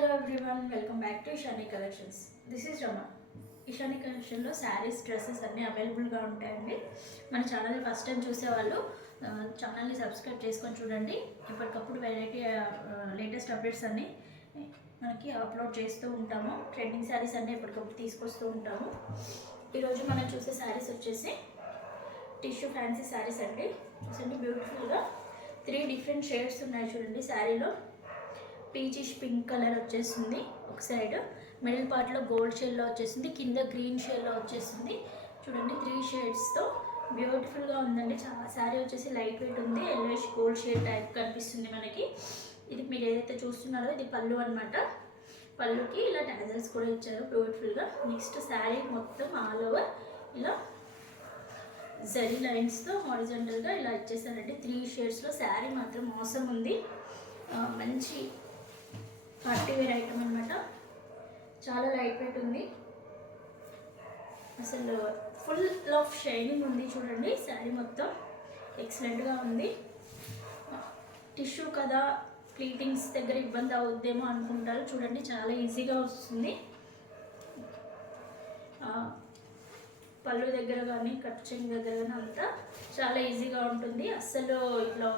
Hello everyone, welcome back to Ishani collections. This is Rama. Ishani కలెక్షన్లో saris, dresses అన్నీ అవైలబుల్గా ఉంటాయండి. మన ఛానల్ ఫస్ట్ టైం చూసేవాళ్ళు ఛానల్ని సబ్స్క్రైబ్ చేసుకొని చూడండి. ఎప్పటికప్పుడు వెరైటీ లేటెస్ట్ అప్డేట్స్ అన్నీ మనకి అప్లోడ్ చేస్తూ ఉంటాము. ట్రెండింగ్ శారీస్ అన్నీ ఎప్పటికప్పుడు తీసుకొస్తూ ఉంటాము. ఈరోజు మనం చూసే శారీస్ వచ్చేసి టిష్యూ ఫ్యాన్సీ శారీస్ అండి. చూసండి, బ్యూటిఫుల్గా 3 డిఫరెంట్ షేడ్స్ ఉన్నాయి చూడండి. శారీలో పీచిష్ పింక్ కలర్ వచ్చేసింది ఒక సైడ్, మిడిల్ పార్ట్లో గోల్డ్ షేడ్లో వచ్చేసింది, కింద గ్రీన్ షేడ్లో వచ్చేసింది. చూడండి, 3 షేడ్స్తో బ్యూటిఫుల్గా ఉందండి. చాలా శారీ వచ్చేసి లైట్ వెయిట్ ఉంది, ఎల్లోయిష్ గోల్డ్ షేడ్ టైప్ కనిపిస్తుంది మనకి. ఇది మీరు ఏదైతే చూస్తున్నారో ఇది పళ్ళు అనమాట. పళ్ళుకి ఇలా టాజల్స్ కూడా ఇచ్చారు బ్యూటిఫుల్గా. నెక్స్ట్ శారీ మొత్తం ఆల్ ఓవర్ ఇలా జరీ లైన్స్తో హారిజంటల్గా ఇలా ఇచ్చేసారండి. 3 షేడ్స్లో శారీ మాత్రం మోసం ఉంది. మంచి పార్టీ వేర్ ఐటమ్ అనమాట. చాలా లైట్ వెయిట్ ఉంది, అసలు ఫుల్ ఆఫ్ షైనింగ్ ఉంది. చూడండి, శారీ మొత్తం ఎక్సలెంట్గా ఉంది. టిష్యూ కదా, ప్లీటింగ్స్ దగ్గర ఇబ్బంది అవుద్దేమో అనుకుంటారు. చూడండి, చాలా ఈజీగా వస్తుంది. పళ్ళు దగ్గర కానీ కట్ చెంగ్ దగ్గర కానీ అంతా చాలా ఈజీగా ఉంటుంది. అస్సలు ఇట్లా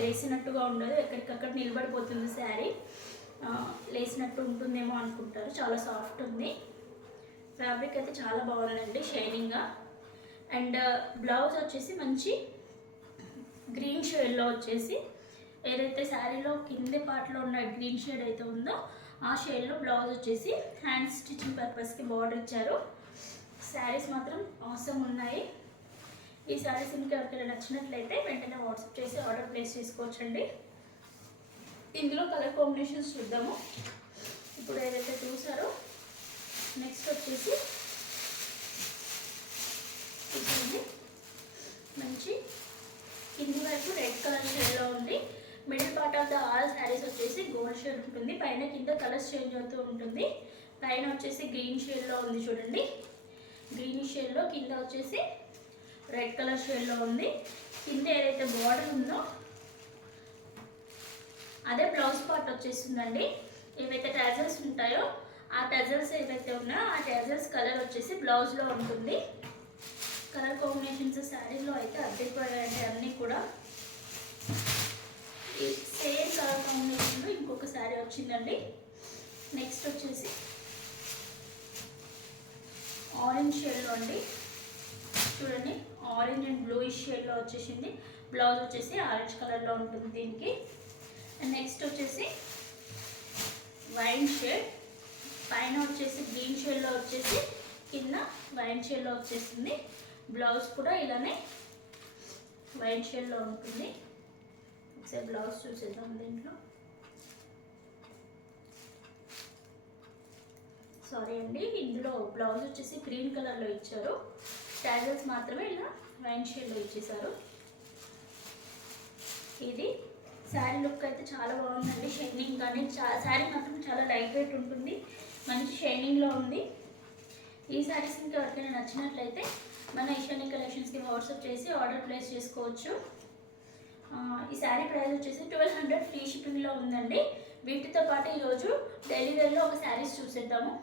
లేసినట్టుగా ఉండదు, ఎక్కడికక్కడ నిలబడిపోతుంది శారీ. లేసినట్టు ఉంటుందేమో అనుకుంటారు. చాలా సాఫ్ట్ ఉంది. ఫ్యాబ్రిక్ అయితే చాలా బాగుందండి, షైనింగ్గా. అండ్ బ్లౌజ్ వచ్చేసి మంచి గ్రీన్ షేడ్లో వచ్చేసి, ఏదైతే శారీలో కింది పార్ట్లో ఉన్న గ్రీన్ షేడ్ అయితే ఉందో ఆ షేడ్లో బ్లౌజ్ వచ్చేసి హ్యాండ్ స్టిచ్చింగ్ పర్పస్కి బార్డర్ ఇచ్చారు. శారీస్ మాత్రం అవసరం ఉన్నాయి. ఈ శారీస్ ఇంకా ఎవరికైనా నచ్చినట్లయితే వెంటనే వాట్సాప్ చేసి ఆర్డర్ ప్లేస్ చేసుకోవచ్చండి. ఇందులో కలర్ కాంబినేషన్స్ చూద్దాము. ఇప్పుడు ఏదైతే చూసారో నెక్స్ట్ వచ్చేసి ఇది మంచి కింది వైపు రెడ్ కలర్ షేడ్లో ఉంది. Middle part of the all saris వచ్చేసి గోల్డ్ షేడ్ ఉంటుంది. పైన కింద కలర్స్ చేంజ్ అవుతూ ఉంటుంది. పైన వచ్చేసి గ్రీన్ షేడ్లో ఉంది చూడండి, గ్రీన్ షేడ్లో, కింద వచ్చేసి రెడ్ కలర్ షేడ్లో ఉంది. కింద ఏదైతే బార్డర్ ఉందో అదే బ్లౌజ్ పార్ట్ వచ్చేసిందండి. ఏవైతే టాజల్స్ ఉంటాయో ఆ టాజల్స్ ఏవైతే ఉన్నాయో ఆ టాజల్స్ కలర్ వచ్చేసి బ్లౌజ్లో ఉంటుంది. కలర్ కాంబినేషన్స్ శారీలో అయితే అద్దెపోయాయండి అన్నీ కూడా. సేమ్ కలర్ కాంబినేషన్లో ఇంకొక శారీ వచ్చిందండి. నెక్స్ట్ వచ్చేసి ఆరెంజ్ షేడ్లో అండి. చూడండి, ఆరెంజ్ అండ్ బ్లూయిష్ షేడ్లో వచ్చేసింది. బ్లౌజ్ వచ్చేసి ఆరెంజ్ కలర్లో ఉంటుంది దీనికి. అండ్ నెక్స్ట్ వచ్చేసి వైన్ షేడ్, పైన వచ్చేసి గ్రీన్ షేడ్లో వచ్చేసి కింద వైన్ షేడ్లో వచ్చేసింది. బ్లౌజ్ కూడా ఇలానే వైన్ షేడ్లో ఉంటుంది. ఒకసారి బ్లౌజ్ చూసేద్దాం. దీంట్లో సారీ అండి, ఇందులో బ్లౌజ్ వచ్చేసి గ్రీన్ కలర్లో ఇచ్చారు. టాజల్స్ మాత్రమే ఇలా వైన్ షేడ్లో ఇచ్చేసారు. ఇది శారీ లుక్ అయితే చాలా బాగుందండి. షైనింగ్ కానీ శారీ మాత్రం చాలా లైట్ వెయిట్ ఉంటుంది, మంచి షైనింగ్లో ఉంది. ఈ శారీస్ ఇంకా ఎవరికైనా నచ్చినట్లయితే మన ఇషానీ కలెక్షన్స్కి వాట్సాప్ చేసి ఆర్డర్ ప్లేస్ చేసుకోవచ్చు. ఈ శారీ ప్రైస్ వచ్చేసి 1200 ఫ్రీ షిప్పింగ్లో ఉందండి. వీటితో పాటు ఈరోజు డైలీ వేర్లో ఒక శారీస్ చూసేద్దాము.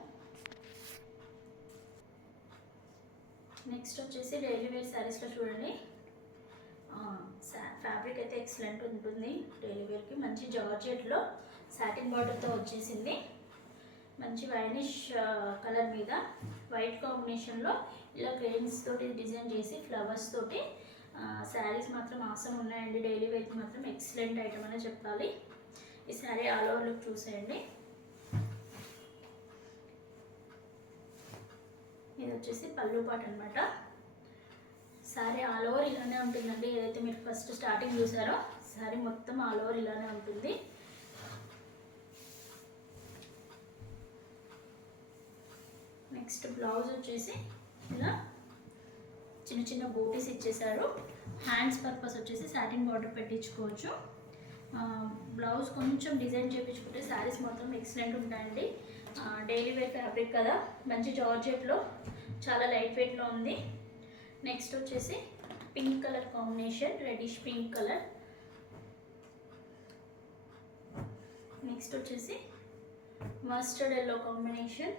నెక్స్ట్ వచ్చేసి డైలీ వేర్ శారీస్లో చూడండి, ఫ్యాబ్రిక్ అయితే ఎక్సలెంట్ ఉంటుంది. డైలీ వేర్కి మంచి జార్జెట్లో సాటిన్ బార్డర్తో వచ్చేసింది. మంచి వైనిష్ కలర్ మీద వైట్ కాంబినేషన్లో ఇలా క్రెయిన్స్ తోటి డిజైన్ చేసి ఫ్లవర్స్ తోటి శారీస్ మాత్రం ఆసమ్ ఉన్నాయండి. డైలీ వేర్కి మాత్రం ఎక్సలెంట్ ఐటమ్ అనే చెప్పాలి. ఈ శారీ ఆల్ ఓవర్ లుక్ చూసేయండి. ఇది వచ్చేసి పళ్ళు పాట అనమాట. శారీ ఆల్ ఓవర్ ఇలానే ఉంటుందండి. ఏదైతే మీరు ఫస్ట్ స్టార్టింగ్ చూసారో శారీ మొత్తం ఆల్ ఓవర్ ఇలానే ఉంటుంది. నెక్స్ట్ బ్లౌజ్ వచ్చేసి ఇలా చిన్న చిన్న బూటీస్ ఇచ్చేసారు. హ్యాండ్స్ పర్పస్ వచ్చేసి సాటిన్ బార్డర్ పెట్టించుకోవచ్చు. బ్లౌజ్ కొంచెం డిజైన్ చేయించుకుంటే శారీస్ మొత్తం ఎక్సలెంట్ ఉంటాయండి. డైలీ వేర్ ఫ్యాబ్రిక్ కదా, మంచి జార్జెట్లో చాలా లైట్ వెయిట్లో ఉంది. నెక్స్ట్ వచ్చేసి pink colour combination, reddish pink colour. Next వచ్చేసి mustard yellow combination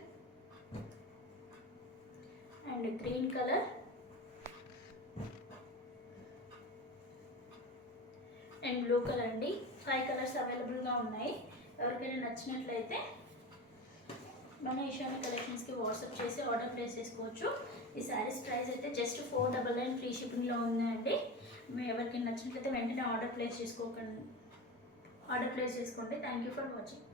and green colour and blue colour అండి. 5 కలర్స్ అవైలబుల్గా ఉన్నాయి. ఎవరికైనా నచ్చినట్లయితే మన ఈశాని కలెక్షన్స్కి వాట్సాప్ చేసి ఆర్డర్ ప్లేస్ చేసుకోవచ్చు. ఈ శారీస్ ప్రైస్ అయితే జస్ట్ 499 ఫ్రీ షిప్పింగ్లో ఉందండి. మీరు ఎవరికైనా నచ్చినట్లయితే వెంటనే ఆర్డర్ ప్లేస్ చేసుకోండి. Thank you for watching.